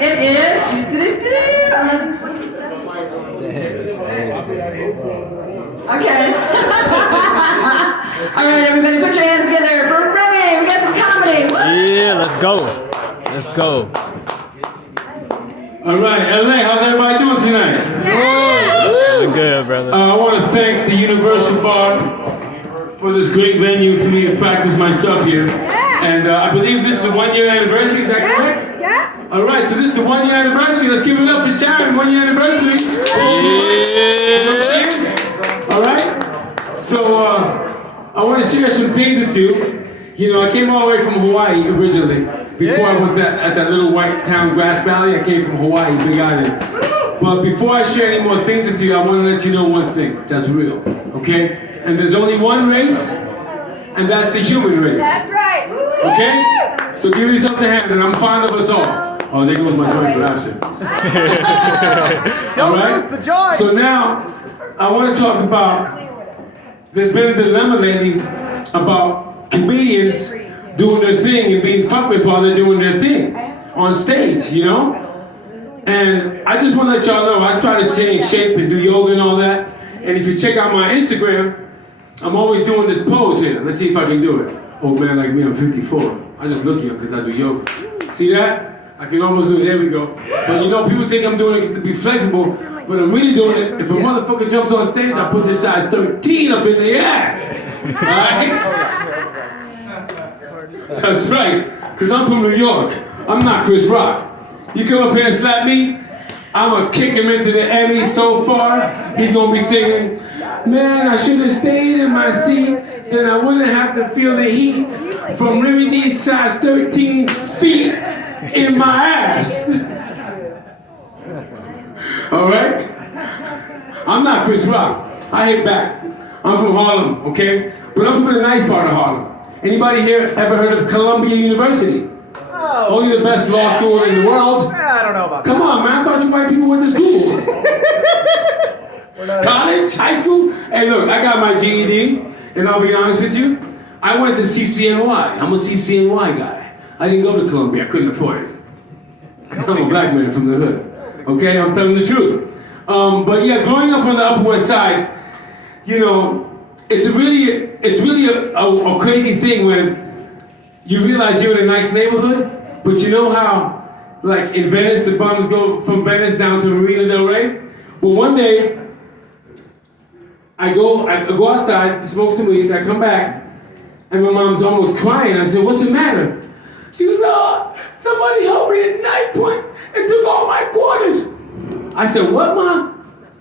It is 11:27. Okay. All right, everybody, put your hands together for Remy. We got some comedy. Yeah, let's go. Let's go. All right, LA, how's everybody doing tonight? Doing good, brother. I want to thank the Universal Bar for this great venue for me to practice my stuff here. And I believe this is the 1 year anniversary, is that correct? Yeah. All right, so this is the 1 year anniversary. Let's give it up for Sharon, 1 year anniversary. Yeah. All right. So I want to share some things with you. You know, I came all the way from Hawaii originally. Before I went at that little white town, Grass Valley, I came from Hawaii, Big Island. But before I share any more things with you, I want to let you know one thing that's real, okay? And there's only one race, and that's the human race. That's right. Okay? So give yourselves a hand, and I'm fond of us all. Oh, there goes my joy for after. Don't lose the joy. So now, I want to talk about, there's been a dilemma lately about comedians doing their thing and being fucked with while they're doing their thing on stage, you know? And I just want to let y'all know, I started staying in shape and do yoga and all that. And if you check out my Instagram, I'm always doing this pose here. Let's see if I can do it. Old man like me, I'm 54. I just look young because I do yoga. See that? I can almost do it. There we go. But you know, people think I'm doing it to be flexible, but I'm really doing it. If a motherfucker jumps on stage, I put this size 13 up in the ass. All right? That's right, because I'm from New York. I'm not Chris Rock. You come up here and slap me, I'm going to kick him into the Emmy so far, he's going to be singing, man, I should have stayed in my seat, then I wouldn't have to feel the heat from Remy D's size 13 feet in my ass. All right? I'm not Chris Rock. I hit back. I'm from Harlem, okay? But I'm from the nice part of Harlem. Anybody here ever heard of Columbia University? Oh, Only the best law school in the world. I don't know about that. Come on, man. I thought you white people went to school. College? High school? Hey, look, I got my GED, and I'll be honest with you. I went to CCNY. I'm a CCNY guy. I didn't go to Columbia. I couldn't afford it. I'm a black man from the hood. Okay? I'm telling the truth. But yeah, growing up on the Upper West Side, you know, it's really a crazy thing when you realize you're in a nice neighborhood, but you know how, like in Venice, the bums go from Venice down to Marina Del Rey? Well, one day, I go outside to smoke some weed, I come back, and my mom's almost crying. I said, what's the matter? She goes, oh, somebody held me at knife point and took all my quarters. I said, what, Mom?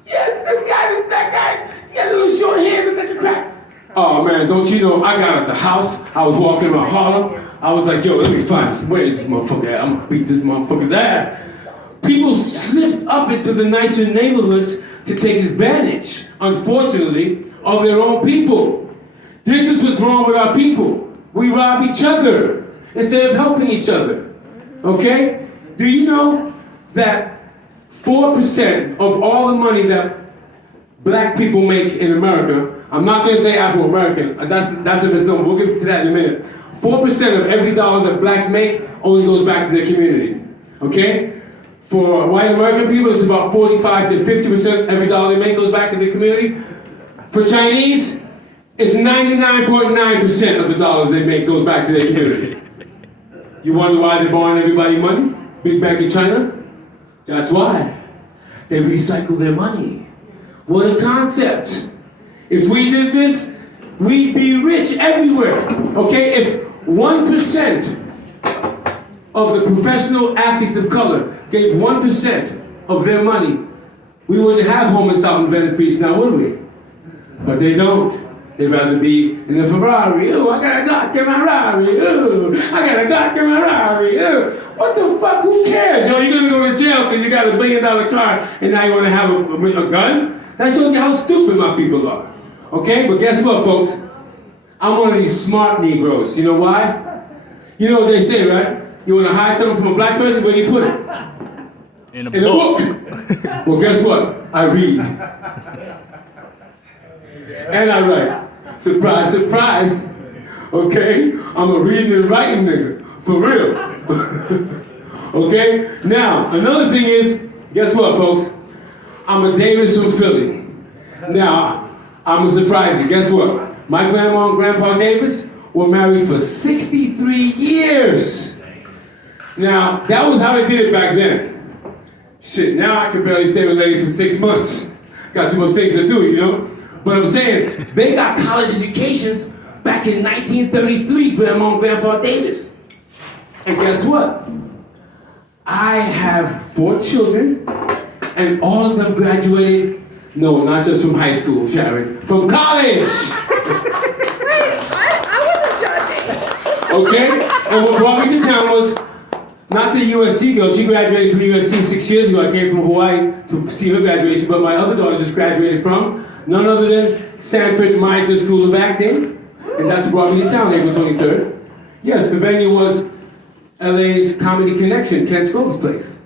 Yes, this black guy, he got a little short hair, looks like a crack. Oh man, don't you know, I got out the house, I was walking around Harlem, I was like, yo, let me find this, where is this motherfucker at? I'm gonna beat this motherfucker's ass. People slipped up into the nicer neighborhoods to take advantage, unfortunately, of their own people. This is what's wrong with our people. We rob each other instead of helping each other, okay? Do you know that 4% of all the money that black people make in America, I'm not going to say Afro-American, that's a misnomer, we'll get to that in a minute. 4% of every dollar that blacks make only goes back to their community, okay? For white American people, it's about 45 to 50% every dollar they make goes back to their community. For Chinese, it's 99.9% of the dollars they make goes back to their community. You wonder why they're borrowing everybody money? Big Bank in China? That's why. They recycle their money. What a concept. If we did this, we'd be rich everywhere. Okay, if 1% of the professional athletes of color gave 1% of their money, we wouldn't have homeless out in Venice Beach now, would we? But they don't. They'd rather be in a Ferrari. Ooh, I got a Glock in my Ferrari. Ooh, I got a Glock in my Ferrari. Ooh, what the fuck? Who cares? Yo, you're gonna go to jail because you got $1 billion car and now you want to have a gun? That shows you how stupid my people are. Okay, but guess what, folks? I'm one of these smart Negroes. You know why? You know what they say, right? You want to hide something from a black person? Where do you put it? In a book. Well, guess what? I read. And I write. Surprise, surprise. Okay? I'm a reading and writing nigga. For real. Okay? Now, another thing is, guess what, folks? I'm a Davis from Philly. Now, I'm gonna surprise you. Guess what? My grandma and grandpa Davis were married for 63 years. Now, that was how they did it back then. Shit, now I can barely stay with a lady for 6 months. Got too much things to do, you know? But I'm saying, they got college educations back in 1933, Grandma and Grandpa Davis. And guess what? I have 4 children, and all of them graduated, no, not just from high school, Sharon, from college! I wasn't judging. Okay? And what brought me to town was not the USC girl. She graduated from USC 6 years ago. I came from Hawaii to see her graduation, but my other daughter just graduated from none other than Sanford Meisner School of Acting, and that's what brought me to town April 23rd. Yes, the venue was LA's Comedy Connection, Ken Scope's place.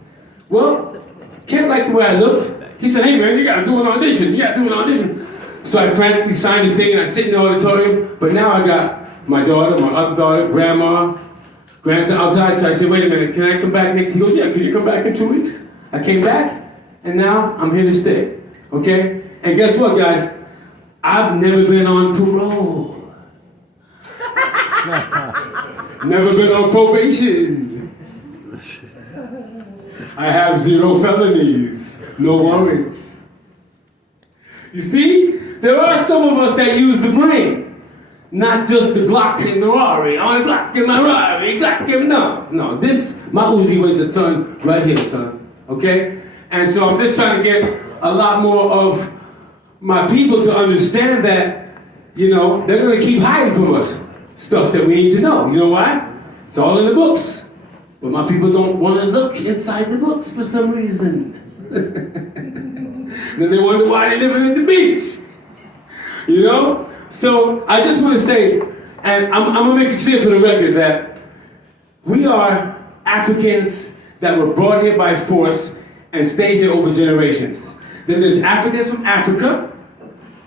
Well, Ken liked the way I looked. He said, hey man, you gotta do an audition. You gotta do an audition. So I frantically signed the thing and I sit in the auditorium, but now I got my daughter, my other daughter, grandma, grandson outside. So I said, wait a minute, can I come back next? He goes, yeah, can you come back in 2 weeks? I came back, and now I'm here to stay, okay? And guess what, guys? I've never been on parole. Never been on probation. I have 0 felonies, no warrants. You see, there are some of us that use the brain, not just the Glock and the Rari. I want a Glock in my Rari, Glock in no. This, my Uzi weighs a ton right here, son, okay? And so I'm just trying to get a lot more of my people to understand that, you know, they're gonna keep hiding from us stuff that we need to know. You know why? It's all in the books. But my people don't want to look inside the books for some reason. Then they wonder why they're living at the beach. You know? So I just want to say, and I'm going to make it clear for the record that we are Africans that were brought here by force and stayed here over generations. Then there's Africans from Africa,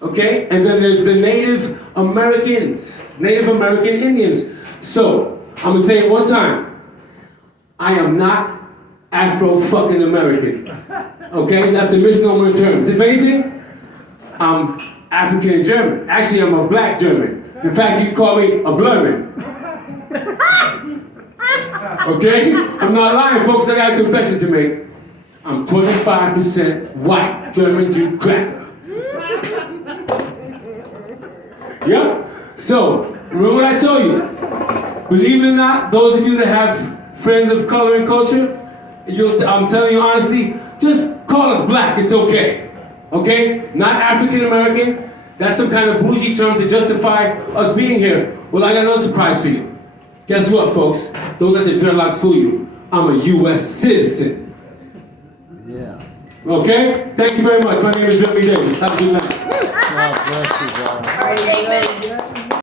okay? And then there's the Native Americans, Native American Indians. So, I'm gonna say it one time. I am not Afro-fucking-American, okay? That's a misnomer in terms. If anything, I'm African and German. Actually, I'm a black German. In fact, you can call me a Blurman. Okay? I'm not lying, folks. I got a confession to make. I'm 25% white, German Jew cracker. Yep. So, remember what I told you. Believe it or not, those of you that have friends of color and culture, I'm telling you honestly, just call us black, it's okay. Okay? Not African American. That's some kind of bougie term to justify us being here. Well, I got another surprise for you. Guess what, folks? Don't let the dreadlocks fool you. I'm a U.S. citizen. Yeah. Okay? Thank you very much. My name is Remy Davis. Have a good night. God bless you, bro. All right, David.